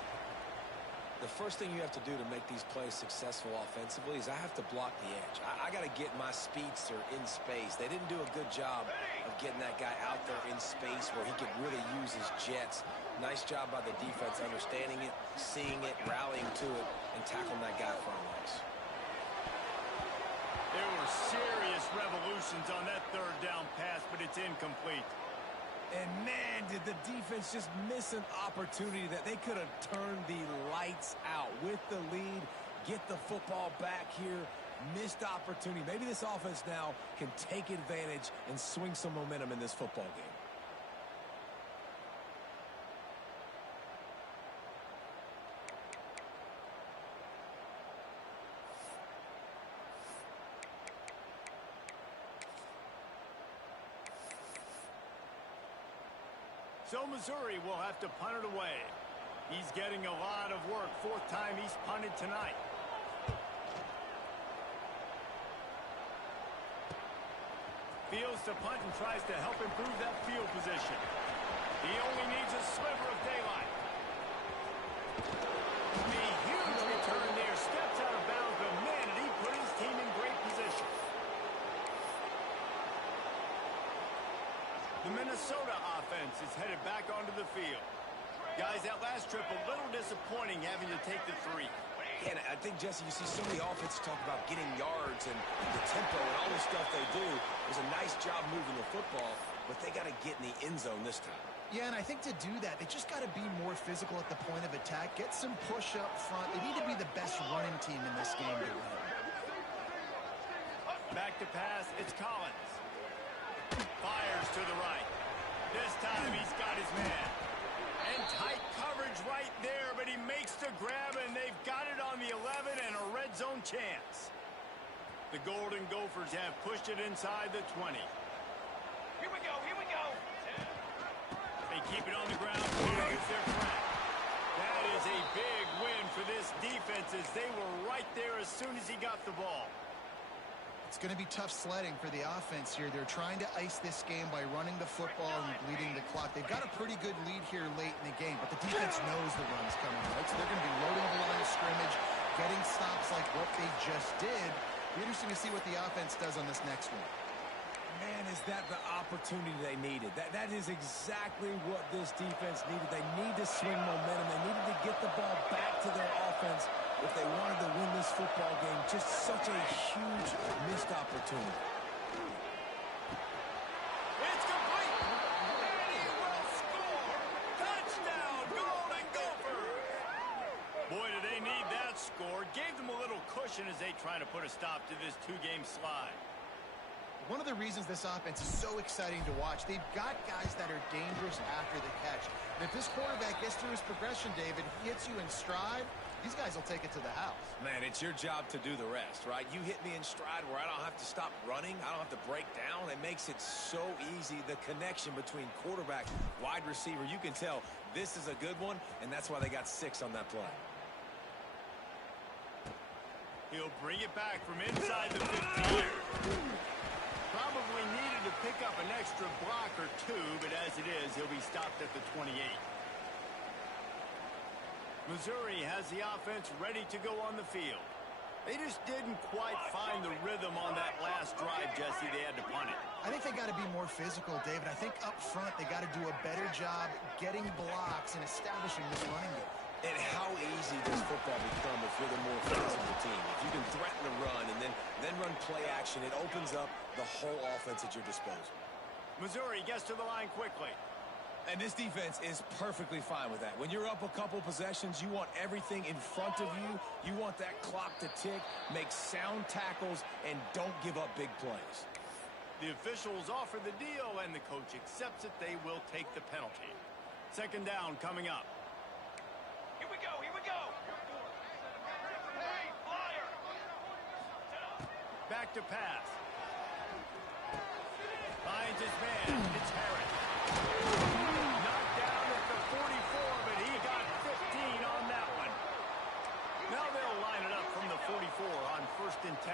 The first thing you have to do to make these plays successful offensively is I have to block the edge. I got to get my speedster in space. They didn't do a good job of getting that guy out there in space where he could really use his jets. Nice job by the defense understanding it, seeing it, rallying to it, and tackling that guy for a loss. There were serious revolutions on that 3rd down pass, but it's incomplete. And, man, did the defense just miss an opportunity that they could have turned the lights out with the lead, get the football back here, missed opportunity. Maybe this offense now can take advantage and swing some momentum in this football game. So Missouri will have to punt it away. He's getting a lot of work. 4th time he's punted tonight. Fields to punt and tries to help improve that field position. He only needs a sliver of daylight. A huge return there. Steps out of bounds, but man, did he put his team in great position. The Minnesota offense is headed back onto the field. Guys, that last trip a little disappointing having to take the 3. Yeah, and I think, Jesse, you see so many offenses talk about getting yards and the tempo and all the stuff they do. It was a nice job moving the football, but they got to get in the end zone this time. Yeah, and I think to do that, they just got to be more physical at the point of attack, get some push up front. They need to be the best running team in this game to win. Back to pass, it's Collins. Fires to the right. This time he's got his man. And tight coverage right there, but he makes the grab, and they've got it on the 11 and a red zone chance. The Golden Gophers have pushed it inside the 20. Here we go, here we go. They keep it on the ground. Here's their track. That is a big win for this defense as they were right there as soon as he got the ball. It's going to be tough sledding for the offense here. They're trying to ice this game by running the football and bleeding the clock. They've got a pretty good lead here late in the game, but the defense knows the run's coming, right? So they're going to be loading the line of scrimmage, getting stops like what they just did. Be interesting to see what the offense does on this next one. Man, is that the opportunity they needed? That is exactly what this defense needed. They need to swing momentum. They needed to get the ball back to their offense if they wanted to win this football game. Just such a huge missed opportunity. It's complete. And he will score. possession as they try to put a stop to this two-game slide. One of the reasons this offense is so exciting to watch, they've got guys that are dangerous after the catch. And if this quarterback gets through his progression, David, he hits you in stride, these guys will take it to the house. Man, it's your job to do the rest, right? You hit me in stride where I don't have to stop running. I don't have to break down. It makes it so easy, the connection between quarterback, wide receiver. You can tell this is a good one, and that's why they got 6 on that play. He'll bring it back from inside the 15. Probably needed to pick up an extra block or 2, but as it is, he'll be stopped at the 28. Missouri has the offense ready to go on the field. They just didn't quite find the rhythm on that last drive, Jesse. They had to punt it. I think they got to be more physical, David. I think up front they got to do a better job getting blocks and establishing this running game. And how easy does football become if you're the more physical team? If you can threaten the run and then run play action, it opens up the whole offense at your disposal. Missouri gets to the line quickly. And this defense is perfectly fine with that. When you're up a couple possessions, you want everything in front of you. You want that clock to tick, make sound tackles, and don't give up big plays. The officials offer the deal, and the coach accepts it. They will take the penalty. Second down coming up. Here we go, here we go. Hey, flyer. Back to pass. Finds his man. It's Harris. Knocked down at the 44, but he got 15 on that one. Now they'll line it up from the 44 on 1st and 10.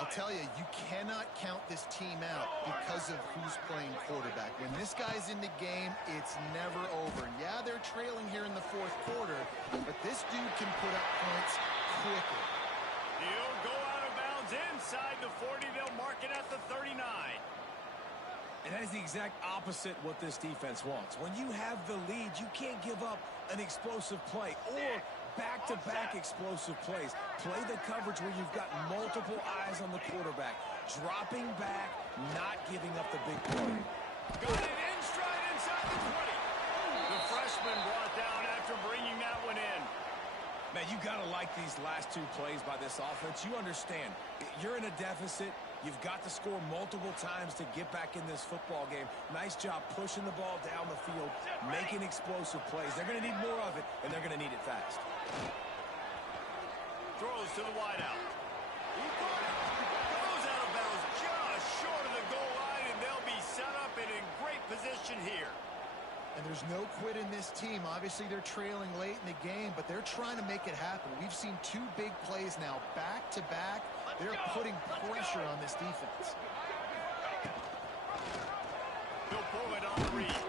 I'll tell you, you cannot count this team out because of who's playing quarterback. When this guy's in the game, it's never over. Yeah, they're trailing here in the 4th quarter, but this dude can put up points quickly. He'll go out of bounds inside the 40. They'll mark it at the 39. And that is the exact opposite what this defense wants. When you have the lead, you can't give up an explosive play or back-to-back explosive plays. Play the coverage where you've got multiple eyes on the quarterback. Dropping back, not giving up the big play. Got it in stride inside the 20. The freshman brought down after bringing that one in. Man, you got to like these last 2 plays by this offense. You understand, you're in a deficit. You've got to score multiple times to get back in this football game. Nice job pushing the ball down the field, making explosive plays. They're going to need more of it, and they're going to need it fast. Throws to the wideout. He caught it. Goes out of bounds just short of the goal line, and they'll be set up and in great position here. And there's no quit in this team. Obviously, they're trailing late in the game, but they're trying to make it happen. We've seen 2 big plays now, back-to-back. They're putting pressure on this defense. He'll pull it on the read.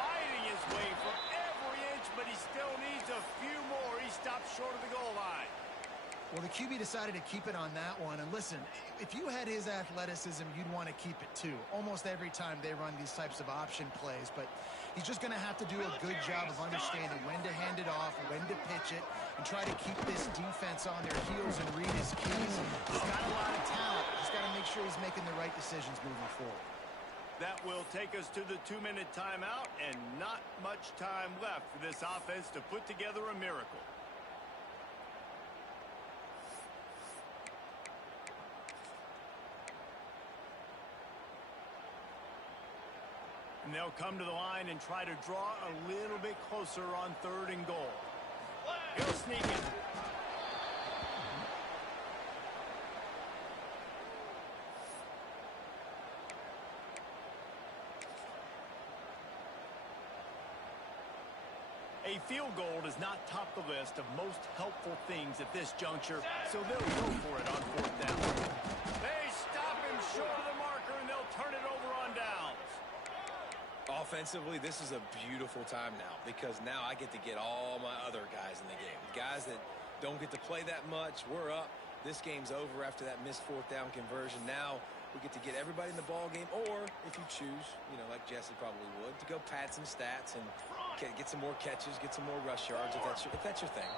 Fighting his way from every inch, but he still needs a few more. He stopped short of the goal line. Well, the QB decided to keep it on that one. And listen, if you had his athleticism, you'd want to keep it too. Almost every time they run these types of option plays. But he's just going to have to do a good job of understanding when to hand it off, when to pitch it, and try to keep this defense on their heels and read his keys. He's got a lot of talent. He's got to make sure he's making the right decisions moving forward. That will take us to the 2-minute timeout, and not much time left for this offense to put together a miracle. And they'll come to the line and try to draw a little bit closer on 3rd and goal. He'll sneak it. A field goal does not top the list of most helpful things at this juncture, so they'll go for it on 4th down. They stop him short of the marker, and they'll turn it over on downs. Offensively, this is a beautiful time now because now I get to get all my other guys in the game. Guys that don't get to play that much, we're up. This game's over after that missed 4th down conversion. Now we get to get everybody in the ball game, or if you choose, like Jesse probably would, to go pad some stats and get some more catches, get some more rush yards if that's your thing.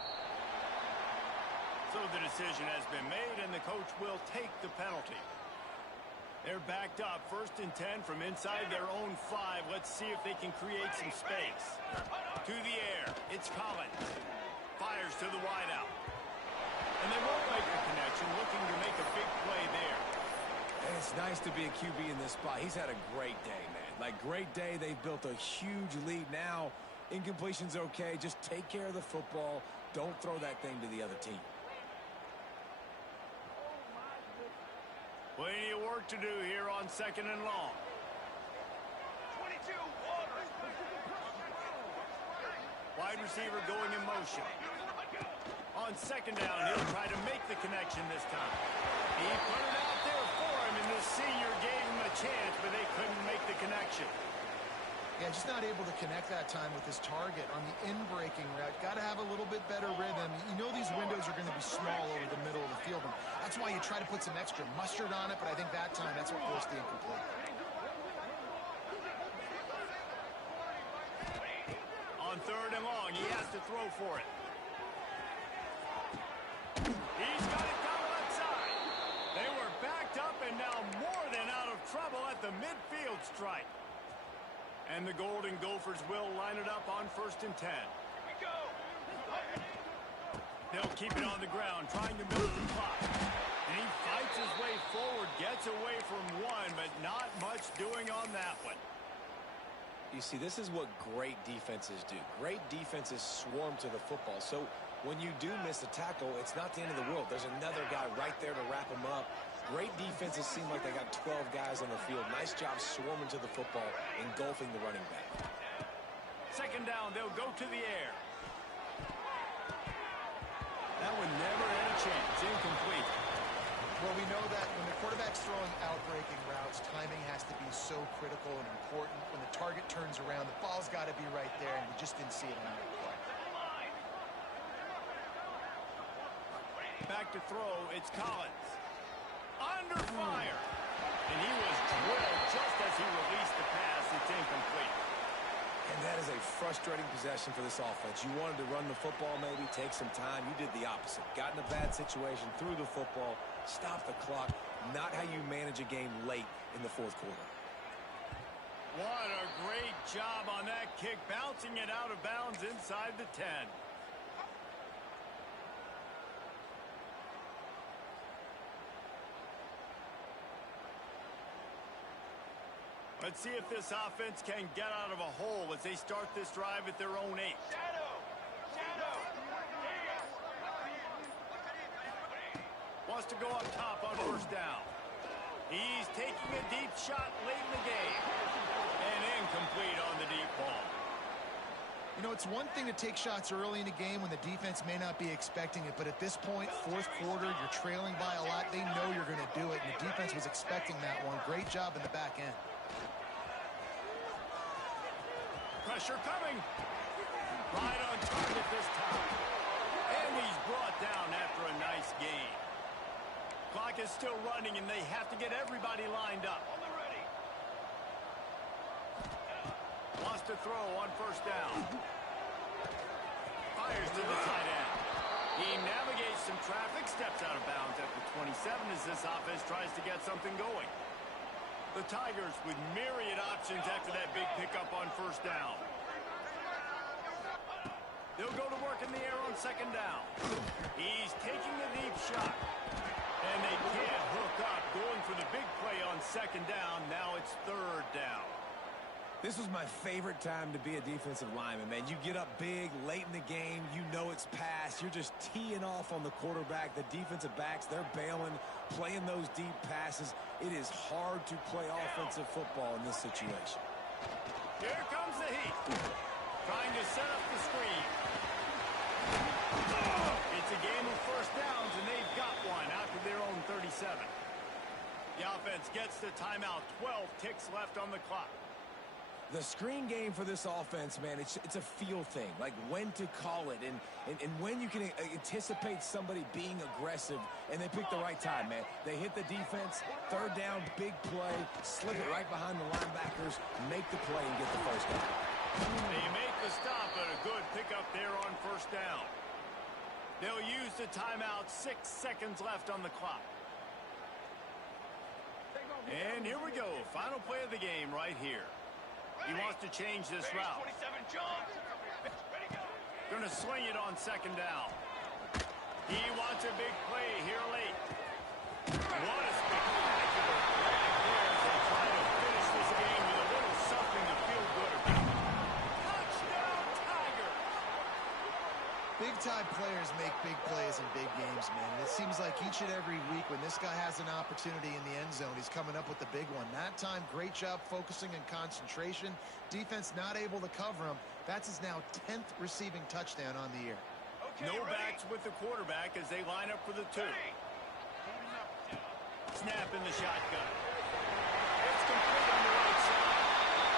So the decision has been made, and the coach will take the penalty. They're backed up, 1st and 10 from inside their own 5. Let's see if they can create some space. To the air, it's Collins. Fires to the wideout. And they won't make the connection, looking to make a big play there. And it's nice to be a QB in this spot. He's had a great day, man. Like, great day. They've built a huge lead. Now, incompletion's okay. Just take care of the football. Don't throw that thing to the other team. Plenty of work to do here on 2nd and long. 22, water. Wide receiver going in motion. On 2nd down, he'll try to make the connection this time. He put it out there for him, and this senior gave him a chance, but they couldn't make the connection. Yeah, just not able to connect that time with his target on the in-breaking route. Got to have a little bit better rhythm. You know these windows are going to be small over the middle of the field, and that's why you try to put some extra mustard on it, but I think that time that's what forced the incomplete. On 3rd and long, he has to throw for it. He's got it down the left side. They were backed up and now more than out of trouble at the midfield stripe. And the Golden Gophers will line it up on 1st and 10. Here we go. They'll keep it on the ground, trying to milk the clock. And he fights his way forward, gets away from one, but not much doing on that one. You see, this is what great defenses do. Great defenses swarm to the football. So when you do miss a tackle, it's not the end of the world. There's another guy right there to wrap him up. Great defenses seem like they got 12 guys on the field. Nice job swarming to the football, engulfing the running back. 2nd down, they'll go to the air. That one never had a chance. Incomplete. Well, we know that when the quarterback's throwing out-breaking routes, timing has to be so critical and important. When the target turns around, the ball's got to be right there, and we just didn't see it on that play. Back to throw, it's Collins. Under fire. And he was drilled just as he released the pass. It's incomplete. And that is a frustrating possession for this offense. You wanted to run the football, maybe take some time. You did the opposite. Got in a bad situation, threw the football, stopped the clock. Not how you manage a game late in the 4th quarter. What a great job on that kick, bouncing it out of bounds inside the 10. Let's see if this offense can get out of a hole as they start this drive at their own 8. Shadow. Shadow. Wants to go up top on 1st down. He's taking a deep shot late in the game. And incomplete on the deep ball. You know, it's one thing to take shots early in a game when the defense may not be expecting it, but at this point, 4th quarter, you're trailing by a lot. They know you're going to do it, and the defense was expecting that one. Great job in the back end. Pressure coming. Right on target this time. And he's brought down after a nice gain. Clock is still running, and they have to get everybody lined up. On the ready. Wants to throw on 1st down. Fires to the tight end. He navigates some traffic, steps out of bounds at the 27 as this offense tries to get something going. The Tigers with myriad options after that big pickup on 1st down. They'll go to work in the air on 2nd down. He's taking a deep shot. And they can't hook up, going for the big play on 2nd down. Now it's 3rd down. This was my favorite time to be a defensive lineman, man. You get up big, late in the game, you know it's past. You're just teeing off on the quarterback. The defensive backs, they're bailing, playing those deep passes. It is hard to play offensive football in this situation. Here comes the heat. Trying to set up the screen. It's a game of 1st downs, and they've got one after their own 37. The offense gets the timeout. 12 ticks left on the clock. The screen game for this offense, man, it's a feel thing, like when to call it and when you can anticipate somebody being aggressive, and they pick the right time, man. They hit the defense, 3rd down, big play, slip it right behind the linebackers, make the play and get the 1st down. They make the stop, but a good pickup there on 1st down. They'll use the timeout. 6 seconds left on the clock. And here we go. Final play of the game right here. He wants to change this route. 27, John. Ready, go. Going to swing it on 2nd down. He wants a big play here late. What a spectacular flag there as they try to finish this game with a little something to feel good about. Touchdown, Tigers! Big-time players make big plays in big games, man. And it seems like each and every week when this guy has an opportunity in the end zone, he's coming up with the big one. That time, great job focusing and concentration. Defense not able to cover him. That's his now 10th receiving touchdown on the year. Okay, No ready? backs with the quarterback as they line up for the 2. Ready. Snap in the shotgun. It's complete on the right side.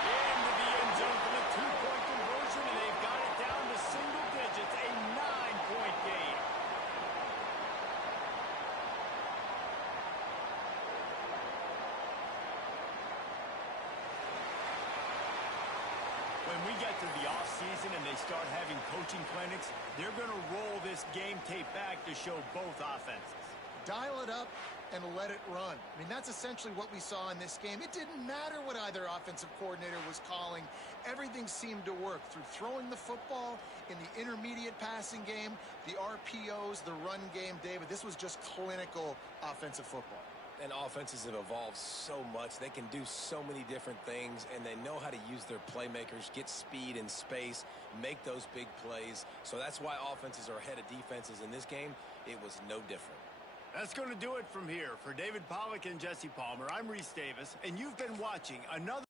Into the end zone for the 2-point conversion, and they've got it down to single digits, a 9-point game. When we get to the offseason and they start having coaching clinics, they're going to roll this game tape back to show both offenses. Dial it up and let it run. I mean, that's essentially what we saw in this game. It didn't matter what either offensive coordinator was calling. Everything seemed to work through throwing the football in the intermediate passing game, the RPOs, the run game. David, this was just clinical offensive football. And offenses have evolved so much. They can do so many different things, and they know how to use their playmakers, get speed and space, make those big plays. So that's why offenses are ahead of defenses in this game. It was no different. That's going to do it from here. For David Pollack and Jesse Palmer, I'm Reese Davis, and you've been watching another